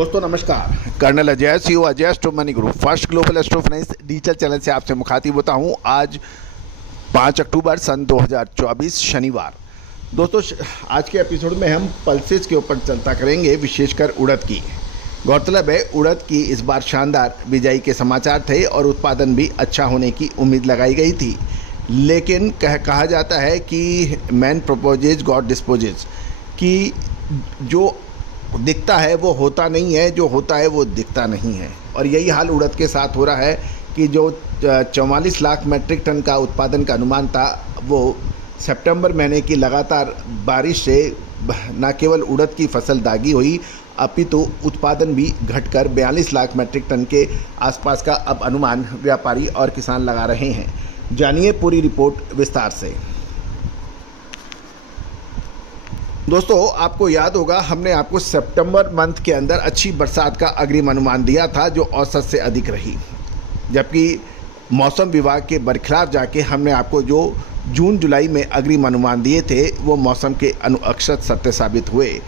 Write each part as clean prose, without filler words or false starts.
दोस्तों नमस्कार, colonel Ajay CO Ajay astro money group first global astro finance digital channel से आपसे मुखातिब होता हूं। आज 5 अक्टूबर सन 2024 शनिवार। दोस्तों आज के एपिसोड में हम पल्सेस के ऊपर चर्चा करेंगे, विशेषकर उड़द की। गौरतलब है उड़द की इस बार शानदार बिजाई के समाचार थे और उत्पादन भी अच्छा होने की उम्मीद लगाई गई थी, लेकिन कहा जाता है कि मैन प्रपोजेज गॉड डिस्पोजेज, कि जो दिखता है वो होता नहीं है, जो होता है वो दिखता नहीं है। और यही हाल उड़द के साथ हो रहा है कि जो 44 लाख मैट्रिक टन का उत्पादन का अनुमान था, वो सितंबर महीने की लगातार बारिश से न केवल उड़द की फसल दागी हुई, अपितु उत्पादन भी घटकर 42 लाख मैट्रिक टन के आसपास का अब अनुमान व्यापारी और किसान लगा रहे हैं। जानिए पूरी रिपोर्ट विस्तार से। दोस्तों आपको याद होगा, हमने आपको सितंबर मंथ के अंदर अच्छी बरसात का अग्रिम अनुमान दिया था, जो औसत से अधिक रही, जबकि मौसम विभाग के बरखिलाफ जाके हमने आपको जो जून जुलाई में अग्रिम अनुमान दिए थे वो मौसम के अक्षत सत्य साबित हुए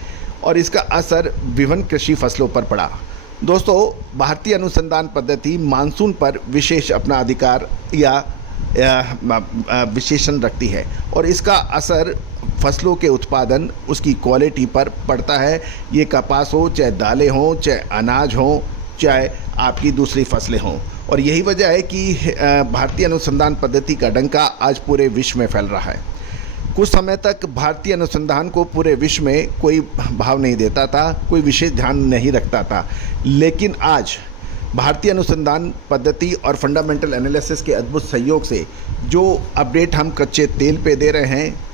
और इसका असर विभिन्न कृषि फसलों पर पड़ा। दोस्तों भारतीय अनुसंधान पद्धति मानसून पर विशेष अपना अधिकार या विशेषण रखती है और इसका असर फसलों के उत्पादन, उसकी क्वालिटी पर पड़ता है। ये कपास हो, चाहे दालें हों, चाहे अनाज हो, चाहे आपकी दूसरी फसलें हों। और यही वजह है कि भारतीय अनुसंधान पद्धति का डंका आज पूरे विश्व में फैल रहा है। कुछ समय तक भारतीय अनुसंधान को पूरे विश्व में कोई भाव नहीं देता था, कोई विशेष ध्यान नहीं रखता था, लेकिन आज भारतीय अनुसंधान पद्धति और फंडामेंटल एनालिसिस के अद्भुत सहयोग से जो अपडेट हम कच्चे तेल पे दे रहे हैं,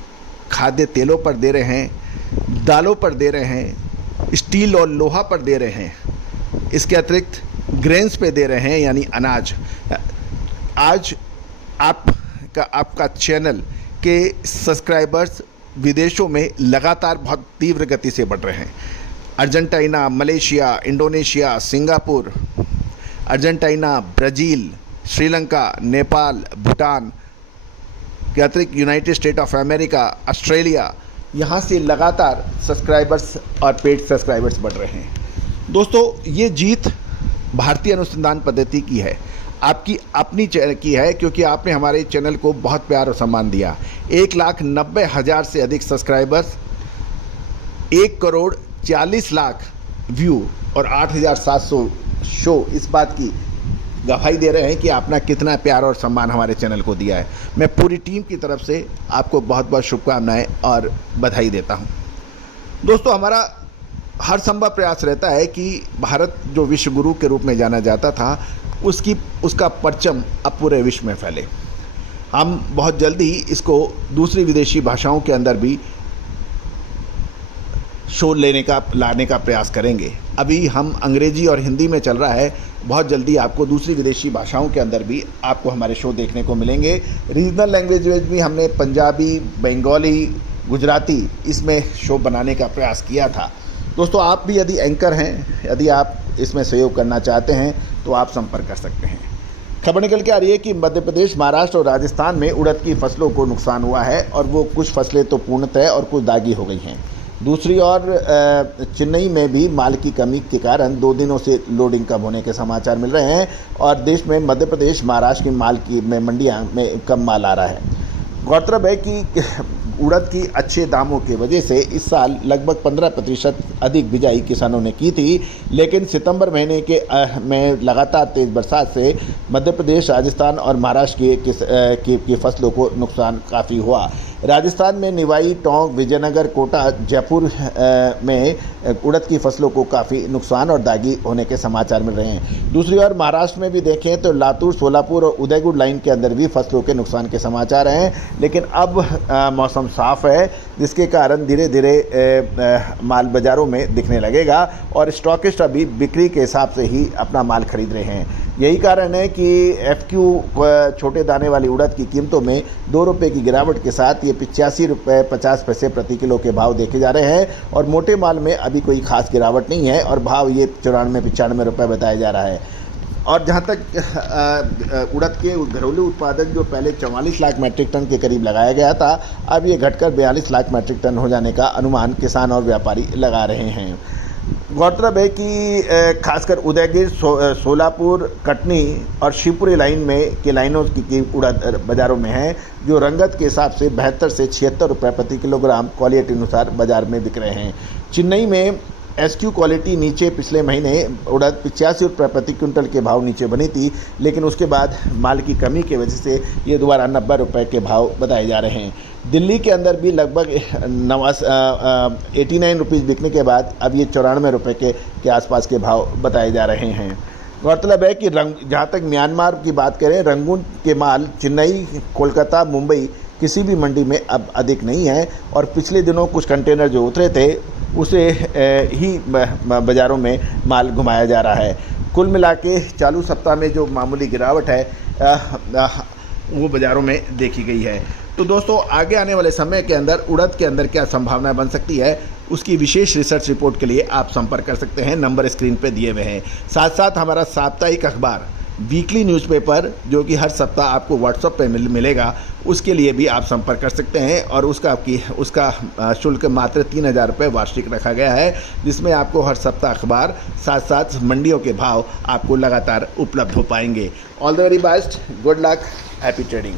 खाद्य तेलों पर दे रहे हैं, दालों पर दे रहे हैं, स्टील और लोहा पर दे रहे हैं, इसके अतिरिक्त ग्रेन्स पे दे रहे हैं यानी अनाज। आज आपका चैनल के सब्सक्राइबर्स विदेशों में लगातार बहुत तीव्र गति से बढ़ रहे हैं। Argentina, Malaysia, Indonesia, Singapore, Argentina, Brazil, Sri Lanka, Nepal, Bhutan के अतिरिक्त United state of America, Australia, यहाँ से लगातार सब्सक्राइबर्स और पेड सब्सक्राइबर्स बढ़ रहे हैं। दोस्तों ये जीत भारतीय अनुसंधान पद्धति की है, आपकी अपनी चैनल की है, क्योंकि आपने हमारे चैनल को बहुत प्यार और सम्मान दिया। 1,90,000 से अधिक सब्सक्राइबर्स, 1,40,00,000 व्यू और 8,700 शो इस बात की गवाही दे रहे हैं कि आपने कितना प्यार और सम्मान हमारे चैनल को दिया है। मैं पूरी टीम की तरफ से आपको बहुत बहुत शुभकामनाएं और बधाई देता हूं। दोस्तों हमारा हर संभव प्रयास रहता है कि भारत जो विश्व गुरु के रूप में जाना जाता था, उसका परचम अब पूरे विश्व में फैले। हम बहुत जल्दी इसको दूसरी विदेशी भाषाओं के अंदर भी शो लाने का प्रयास करेंगे। अभी हम अंग्रेजी और हिंदी में चल रहा है, बहुत जल्दी आपको दूसरी विदेशी भाषाओं के अंदर भी आपको हमारे शो देखने को मिलेंगे। रीजनल लैंग्वेज में भी हमने पंजाबी, बंगाली, गुजराती इसमें शो बनाने का प्रयास किया था। दोस्तों आप भी यदि एंकर हैं, यदि आप इसमें सहयोग करना चाहते हैं तो आप संपर्क कर सकते हैं। खबर निकल के आ रही है कि मध्य प्रदेश, महाराष्ट्र और राजस्थान में उड़द की फसलों को नुकसान हुआ है और वो कुछ फसलें तो पूर्णतः और कुछ दागी हो गई हैं। दूसरी ओर चेन्नई में भी माल की कमी के कारण 2 दिनों से लोडिंग कम होने के समाचार मिल रहे हैं और देश में मध्य प्रदेश, महाराष्ट्र की माल की मंडियां में कम माल आ रहा है। गौरतलब है कि उड़द की अच्छे दामों की वजह से इस साल लगभग 15% अधिक बिजाई किसानों ने की थी, लेकिन सितंबर महीने में लगातार तेज़ बरसात से मध्य प्रदेश, राजस्थान और महाराष्ट्र की फसलों को नुकसान काफ़ी हुआ। राजस्थान में निवाई, टोंक, विजयनगर, कोटा, जयपुर में उड़द की फसलों को काफ़ी नुकसान और दागी होने के समाचार मिल रहे हैं। दूसरी ओर महाराष्ट्र में भी देखें तो लातूर, सोलापुर और उदयपुर लाइन के अंदर भी फसलों के नुकसान के समाचार हैं, लेकिन अब मौसम साफ़ है, जिसके कारण धीरे धीरे माल बाज़ारों में दिखने लगेगा और स्टॉकिस्ट अभी बिक्री के हिसाब से ही अपना माल खरीद रहे हैं। यही कारण है कि FQ छोटे दाने वाली उड़द की कीमतों में 2 रुपये की गिरावट के साथ ये 85 रुपये 50 पैसे प्रति किलो के भाव देखे जा रहे हैं और मोटे माल में अभी कोई खास गिरावट नहीं है और भाव ये 94-95 रुपये बताया जा रहा है। और जहाँ तक उड़द के घरेलू उत्पादन जो पहले 44 लाख मैट्रिक टन के करीब लगाया गया था, अब ये घटकर 42 लाख मैट्रिक टन हो जाने का अनुमान किसान और व्यापारी लगा रहे हैं। गौरतलब है कि खासकर उदयगिर, सोलापुर, कटनी और शिवपुरी लाइन में के लाइनों की उड़द बाज़ारों में है, जो रंगत के हिसाब से 72 से 76 रुपये प्रति किलोग्राम क्वालिटी अनुसार बाज़ार में बिक रहे हैं। चेन्नई में SQ क्वालिटी नीचे पिछले महीने उड़द 85 रुपये प्रति क्विंटल के भाव नीचे बनी थी, लेकिन उसके बाद माल की कमी की वजह से ये दोबारा 90 रुपये के भाव बताए जा रहे हैं। दिल्ली के अंदर भी लगभग 89 रुपीज़ बिकने के बाद अब ये 94 रुपये के आसपास के भाव बताए जा रहे हैं। गौरतलब है कि जहाँ तक म्यांमार की बात करें, रंगून के माल चेन्नई, कोलकाता, मुंबई किसी भी मंडी में अब अधिक नहीं है और पिछले दिनों कुछ कंटेनर जो उतरे थे उसे ही बाज़ारों में माल घुमाया जा रहा है। कुल मिला के चालू सप्ताह में जो मामूली गिरावट है वो बाज़ारों में देखी गई है। तो दोस्तों, आगे आने वाले समय के अंदर उड़द के अंदर क्या संभावना बन सकती है, उसकी विशेष रिसर्च रिपोर्ट के लिए आप संपर्क कर सकते हैं, नंबर स्क्रीन पे दिए हुए हैं। साथ साथ हमारा साप्ताहिक अखबार वीकली न्यूज़पेपर जो कि हर सप्ताह आपको व्हाट्सएप पे मिलेगा, उसके लिए भी आप संपर्क कर सकते हैं और उसका शुल्क मात्र 3000 रुपये वार्षिक रखा गया है, जिसमें आपको हर सप्ताह अखबार साथ साथ मंडियों के भाव आपको लगातार उपलब्ध हो पाएंगे। All the very best, good luck, happy trading.